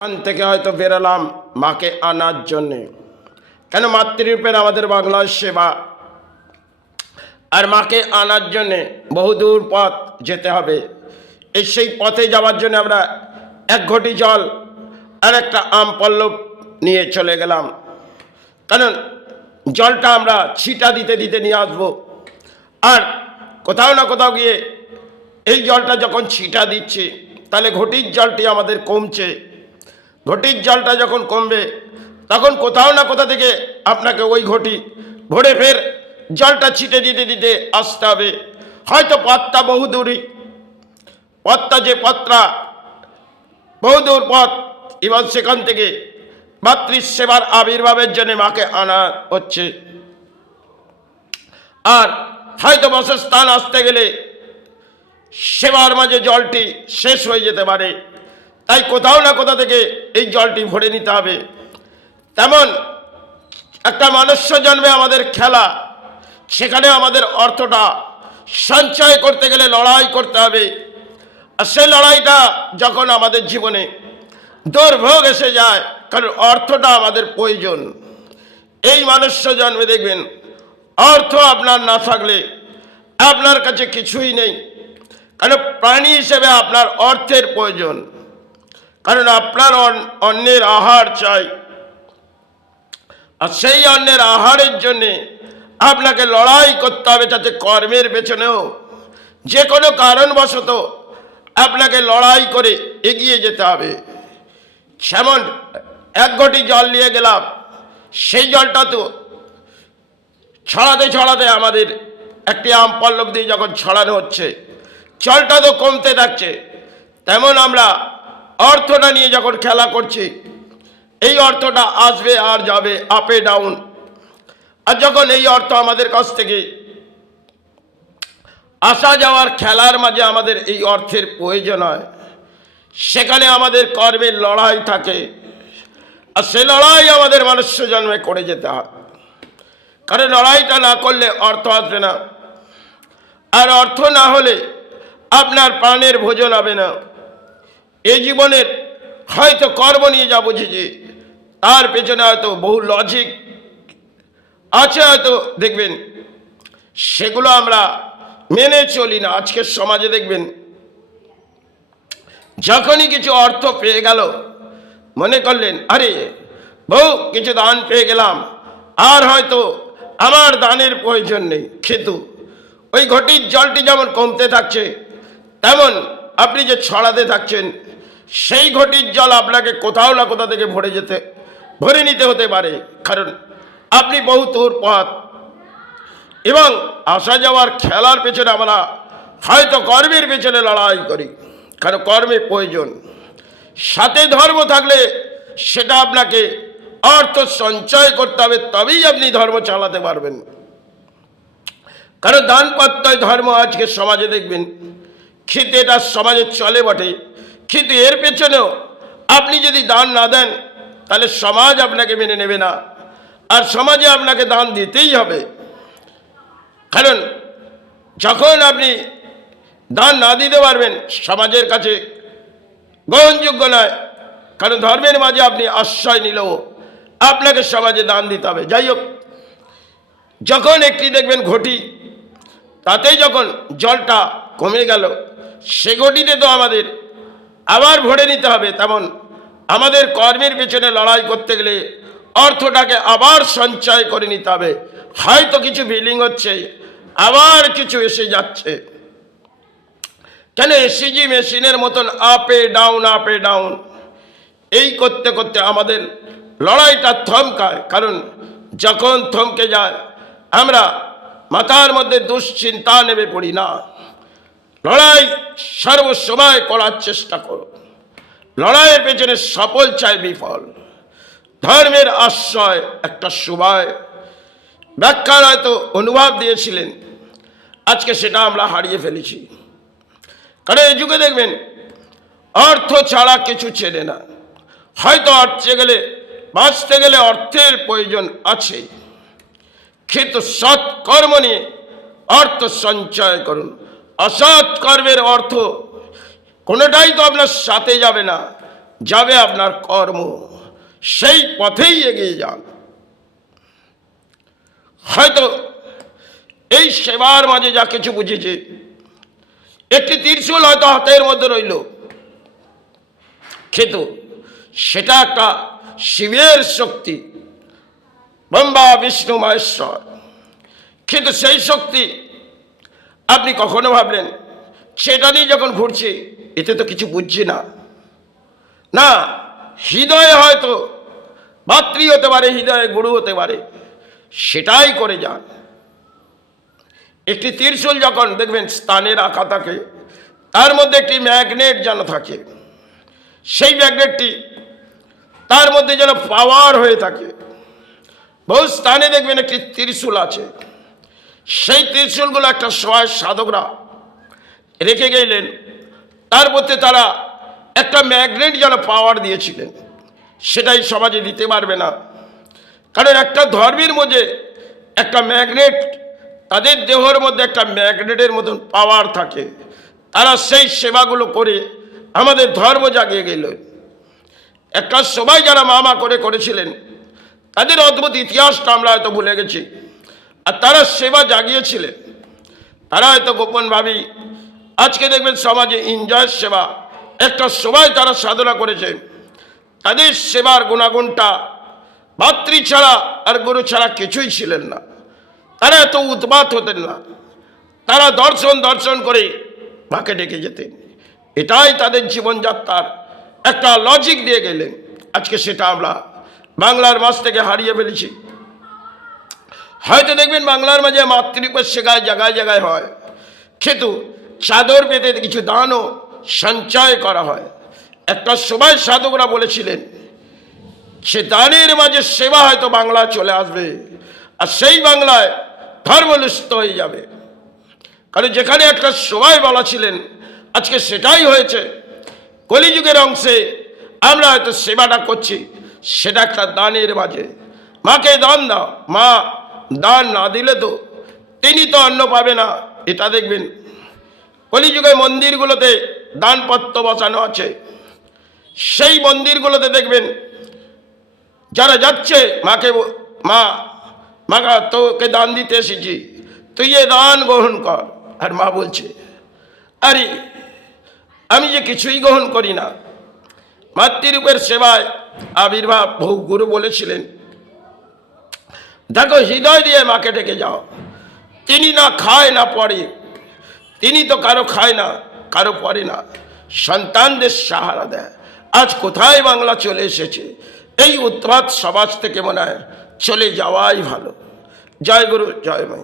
থেকে হয়তো বেরোলাম মাকে আনার জন্যে, কেন মাতৃরূপের আমাদের বাংলার সেবা, আর মাকে আনার জন্যে বহুদূর পথ যেতে হবে। সেই পথে যাওয়ার জন্য আমরা এক ঘটি জল আর একটা আম পল্লব নিয়ে চলে গেলাম, কারণ জলটা আমরা ছিটা দিতে দিতে নিয়ে আসবো। আর কোথাও না কোথাও গিয়ে এই জলটা যখন ছিটা দিচ্ছি, তাহলে ঘটির জলটি আমাদের কমছে। ঘটির জলটা যখন কমবে, তখন কোথাও না কোথা থেকে আপনাকে ওই ঘটি ভরে ফের জলটা ছিটে দিতে দিতে আসতে হবে। হয়তো পথটা বহুদূরই, পথটা যে পথটা বহুদূর পথ, এবার সেখান থেকে মাতৃসেবার আবির্ভাবের জন্য মাকে আনা হচ্ছে। আর হয়তো বাসস্থান আসতে গেলে সেবার মাঝে জলটি শেষ হয়ে যেতে পারে, তাই কোথাও না কোথা থেকে এই জলটি ভরে নিতে হবে। তেমন একটা মনুষ্য জন্মে আমাদের খেলা, সেখানে আমাদের অর্থটা সঞ্চয় করতে গেলে লড়াই করতে হবে। আর সেই লড়াইটা যখন আমাদের জীবনে দুর্ভোগ এসে যায়, কারণ অর্থটা আমাদের প্রয়োজন। এই মনুষ্য জন্মে দেখবেন অর্থ আপনার না থাকলে আপনার কাছে কিছুই নেই, কারণ প্রাণী হিসেবে আপনার অর্থের প্রয়োজন, কারণ আপনার অন্যের আহার চাই। আর সেই অন্যের আহারের জন্যে আপনাকে লড়াই করতে হবে, যাতে কর্মের পেছনেও যে কোনো কারণবশত আপনাকে লড়াই করে এগিয়ে যেতে হবে। যেমন এক ঘটি জল নিয়ে গেলাম, সেই জলটা তো ছড়াতে ছড়াতে আমাদের একটি আম পল্লব দিয়ে যখন ছড়ানো হচ্ছে, জলটা তো কমতে থাকছে। তেমন আমরা অর্থটা নিয়ে যখন খেলা করছি, এই অর্থটা আসবে আর যাবে, আপে ডাউন। আর যখন এই অর্থ আমাদের কাছ থেকে আসা যাওয়ার খেলার মাঝে আমাদের এই অর্থের প্রয়োজন হয়, সেখানে আমাদের কর্মের লড়াই থাকে। আর সে লড়াই আমাদের মনুষ্য জন্মে করে যেতে হয়, কারণ লড়াইটা না করলে অর্থ আসবে না। আর অর্থ না হলে আপনার প্রাণের ভোজন হবে না। এই জীবনের হয়তো কর্ম নিয়ে যা বুঝেছি, তার পেছনে হয়তো বহু লজিক আছে, হয়তো দেখবেন সেগুলো আমরা মেনে চলি না। আজকের সমাজে দেখবেন যখনই কিছু অর্থ পেয়ে গেল, মনে করলেন আরে বহু কিছু দান পেয়ে গেলাম, আর হয়তো আমার দানের প্রয়োজন নেই। কিন্তু ওই ঘটির জলটি যেমন কমতে থাকছে, তেমন আপনি যে ছড়াতে থাকছেন, সেই ঘটির জল আপনাকে কোথাও না কোথা থেকে ভরে নিতে হতে পারে, কারণ আপনি বহু দূর পথ এবং আসা যাওয়ার খেলার পেছনে আমরা হয়তো কর্মের পেছনে লড়াই করি, কারণ কর্মের প্রয়োজন। সাথে ধর্ম থাকলে সেটা আপনাকে অর্থ সঞ্চয় করতে হবে, তবেই আপনি ধর্ম চালাতে পারবেন। কারণ দান প্রত্যয় ধর্ম আজকে সমাজে দেখবেন, কিন্তু এটা সমাজে চলে বটে, কিন্তু এর পেছনেও আপনি যদি দান না দেন, তাহলে সমাজ আপনাকে মেনে নেবে না। আর সমাজে আপনাকে দান দিতেই হবে, কারণ যখন আপনি দান না দিতে পারবেন, সমাজের কাছে গ্রহণযোগ্য নয়। কারণ ধর্মের মাঝে আপনি আশ্রয় নিলেও আপনাকে সমাজে দান দিতে হবে। যাই হোক, যখন একটি দেখবেন ঘটি, তাতেই যখন জলটা কমে গেল, সে ঘটিতে তো আমাদের আবার ভরে নিতে হবে। তেমন আমাদের কর্মের পেছনে লড়াই করতে গেলে অর্থটাকে আবার সঞ্চয় করে নিতে হবে। হয়তো কিছু বিলিং হচ্ছে, আবার কিছু এসে যাচ্ছে, কেন এসিজি মেশিনের মতন আপে ডাউন আপে ডাউন, এই করতে করতে আমাদের লড়াইটা থমকায়। কারণ যখন থমকে যায়, আমরা মাথার মধ্যে দুশ্চিন্তা নেমে পড়ি না। লড়াই সর্বসময় করার চেষ্টা করো। লড়াইয়ের পেছনে সফল চাই বিফল। ধর্মের আশ্রয় একটা সময় ব্যাখ্যার হয়তো অনুভব দিয়েছিলেন, আজকে সেটা আমরা হারিয়ে ফেলেছি। কারণ এই যুগে দেখবেন অর্থ ছাড়া কিছু চেনে না। হয়তো বাঁচতে গেলে অর্থের প্রয়োজন আছে, কিন্তু সৎ কর্ম নিয়ে অর্থ সঞ্চয় করুন। অসৎ কর্মের অর্থ কোনোটাই তো আপনার সাথে যাবে না। যাবে আপনার কর্ম, সেই পথেই এগিয়ে যান। হয়তো এই সেবার মাঝে যা কিছু বুঝেছে, একটি ত্রিশূল হয়তো হাতের মধ্যে রইল, কিন্তু সেটা একটা শিবের শক্তি, ব্রহ্মা বিষ্ণু মহেশ্বর। কিন্তু সেই শক্তি আপনি কখনো ভাবলেন সেটা নিয়ে যখন ঘুরছে, এতে তো কিছু বুঝছি না, না হৃদয়ে হয়তো ভাতৃ হতে পারে, হৃদয়ে গুরু হতে পারে, সেটাই করে যান। একটি ত্রিশূল যখন দেখবেন স্থানে রাখা থাকে, তার মধ্যে একটি ম্যাগনেট যেন থাকে, সেই ম্যাগনেটটি তার মধ্যে যেন পাওয়ার হয়ে থাকে। বহু স্থানে দেখবেন একটি ত্রিশূল আছে, সেই ত্রিশূলগুলো একটা সময় সাধকরা রেখে গেলেন, তার মধ্যে তারা একটা ম্যাগনেট যেন পাওয়ার দিয়েছিলেন, সেটাই সমাজে দিতে পারবে না। কারণ একটা ধর্মের মধ্যে একটা ম্যাগনেট, তাদের দেহের মধ্যে একটা ম্যাগনেটের মতন পাওয়ার থাকে, তারা সেই সেবাগুলো করে আমাদের ধর্ম জাগিয়ে গেল। একটা সবাই যারা মামা করে করেছিলেন, তাদের অদ্ভুত ইতিহাসটা আমরা হয়তো ভুলে গেছি, আর তারা সেবা জাগিয়েছিলেন। তারা হয়তো গোপনভাবে আজকে দেখবেন সমাজে এনজয়ের সেবা, একটা সবাই তারা সাধনা করেছে, তাদের সেবার গুণাগুণটা ভাতৃ ছাড়া আর গুরু ছাড়া কিছুই ছিলেন না। তারা এত উৎপাত হতেন না, তারা দর্শন করে মাকে ডেকে যেতেন। এটাই তাদের জীবনযাত্রার একটা লজিক দিয়ে গেলেন। আজকে সেটা আমরা বাংলার মাঝ থেকে হারিয়ে ফেলেছি। হয়তো দেখবেন বাংলার মাঝে মাতৃপদ শেখায় জায়গায় জায়গায় হয়, কিন্তু চাদর পেতে কিছু দানও সঞ্চয় করা হয়। একটা সময় সাধকরা বলেছিলেন সে দানের মাঝে সেবা হয়তো বাংলা চলে আসবে, আর সেই বাংলায় ধর্ম লুপ্ত হয়ে যাবে। কারণ যেখানে একটা সময় বলা ছিলেন, আজকে সেটাই হয়েছে। কলিযুগের অংশে আমরা হয়তো সেবাটা করছি, সেটা একটা দানের মাঝে। মাকে দান দাও, মা দান না দিলে তো তিনি তো অন্ন পাবে না। এটা দেখবেন কলিযুগে মন্দিরগুলোতে দানপত্র বসানো আছে, সেই মন্দিরগুলোতে দেখবেন যারা যাচ্ছে মাকে, মা তোকে দান দিতে এসেছি, তুই এ দান গ্রহণ কর। আর মা বলছে, আরে আমি যে কিছুই গ্রহণ করি না। মাতৃরূপের সেবায় আবির্ভাব বহু গুরু বলেছিলেন, দেখো হৃদয় দিয়ে মাকে ডেকে যাও। তিনি না খায় না পড়ে, তিনি তো কারো খায় না, কারো পড়ে না, সন্তানদের সাহারা দেয়। আজ কোথায় বাংলা চলে এসেছে? এই উৎপাত সমাজ থেকে মনে হয় চলে যাওয়াই ভালো। জয় গুরু, জয় মাই।